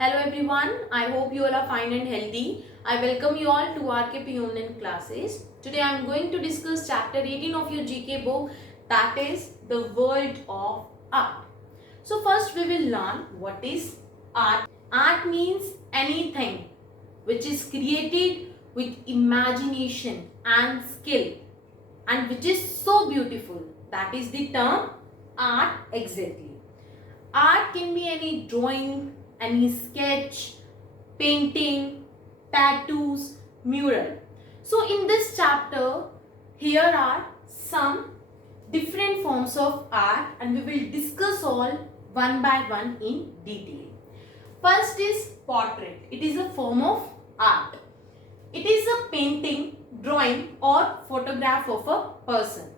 Hello everyone, I hope you all are fine and healthy. I welcome you all to RKP online classes. Today I am going to discuss chapter 18 of your GK book, that is the world of art. So first we will learn what is art. Art means anything which is created with imagination and skill and which is so beautiful. That is the term art exactly. Art can be any drawing, any sketch, painting, tattoos, mural. So in this chapter, here are some different forms of art and we will discuss all one by one in detail. First is portrait. It is a form of art. It is a painting, drawing or photograph of a person.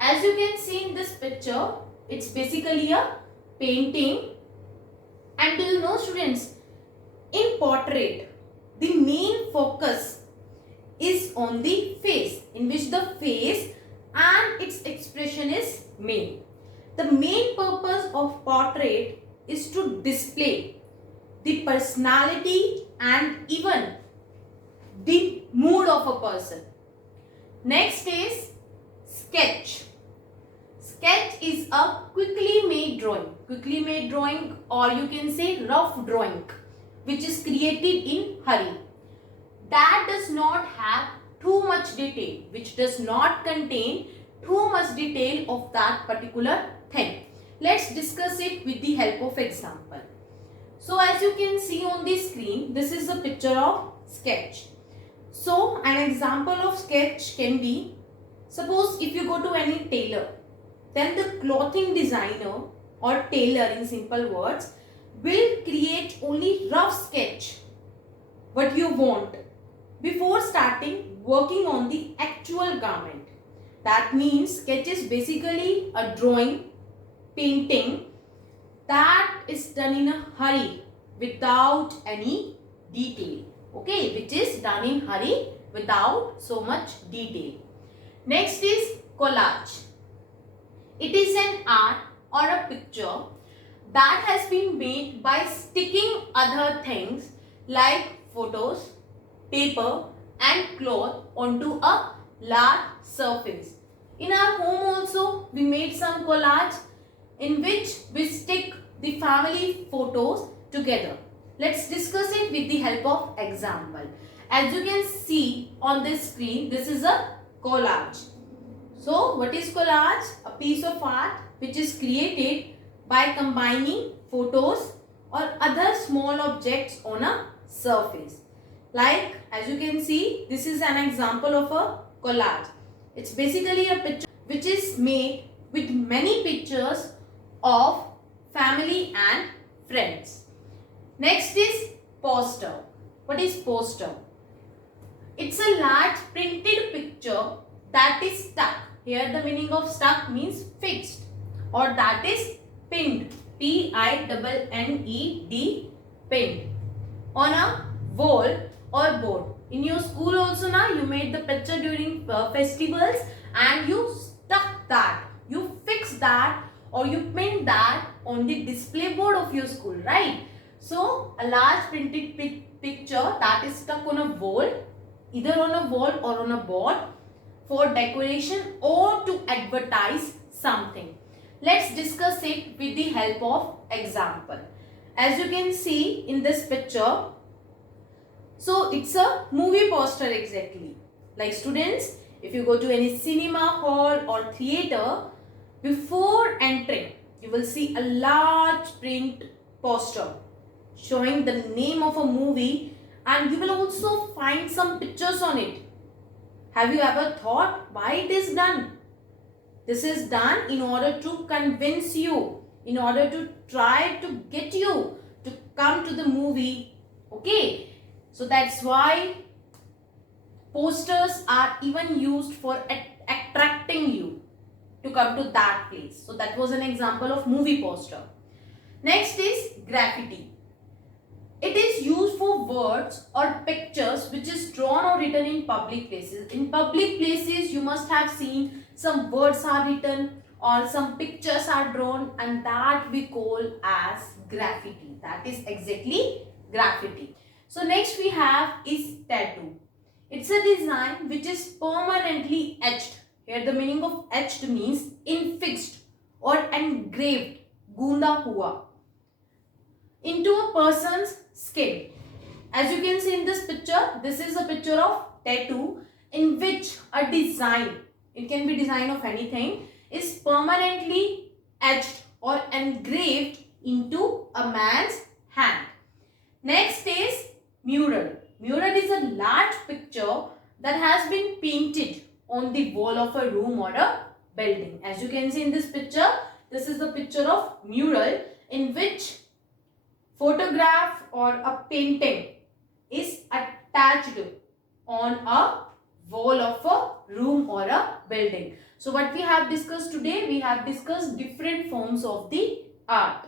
As you can see in this picture, it's basically a painting. And do you know students, in portrait, the main focus is on the face, in which the face and its expression is made. The main purpose of portrait is to display the personality and even the mood of a person. Next is sketch. Sketch is a quickly made drawing or you can say rough drawing which is created in hurry. That does not have too much detail, which does not contain too much detail of that particular thing. Let's discuss it with the help of example. So as you can see on the screen, this is a picture of sketch. So an example of sketch can be, suppose if you go to any tailor, then the clothing designer or tailor in simple words will create only rough sketch what you want before starting working on the actual garment. That means sketch is basically a drawing, painting that is done in a hurry without any detail. Okay, which is done in hurry without so much detail. Next is collage. It is an art or a picture that has been made by sticking other things like photos, paper and cloth onto a large surface. In our home also we made some collage in which we stick the family photos together. Let's discuss it with the help of example. As you can see on this screen, this is a collage. So what is collage? A piece of art which is created by combining photos or other small objects on a surface. Like as you can see, this is an example of a collage. It's basically a picture which is made with many pictures of family and friends. Next is poster. What is poster? It's a large printed picture that is stuck. Here the meaning of stuck means fixed, or that is pinned, P-I-N-N-E-D, pinned on a wall or board. In your school also now you made the picture during festivals and you stuck that, you fixed that or you pinned that on the display board of your school, right? So a large printed picture that is stuck on a wall, either on a wall or on a board, for decoration or to advertise something. Let's discuss it with the help of example. As you can see in this picture, so it's a movie poster exactly. Like students, if you go to any cinema hall or theater, before entering, you will see a large print poster showing the name of a movie and you will also find some pictures on it. Have you ever thought why it is done? This is done in order to convince you, in order to try to get you to come to the movie. Okay, so that's why posters are even used for attracting you to come to that place. So that was an example of movie poster. Next is graffiti. It is used for words or pictures which is drawn or written in public places. In public places you must have seen some words are written or some pictures are drawn and that we call as graffiti. That is exactly graffiti. So next we have is tattoo. It's a design which is permanently etched. Here the meaning of etched means infixed or engraved, gunda hua, into a person's skin. As you can see in this picture, this is a picture of tattoo in which a design, it can be design of anything, is permanently etched or engraved into a man's hand. Next is mural. Mural is a large picture that has been painted on the wall of a room or a building. As you can see in this picture, this is the picture of mural in which photograph or a painting is attached on a wall of a room or a building. So what we have discussed today, we have discussed different forms of the art.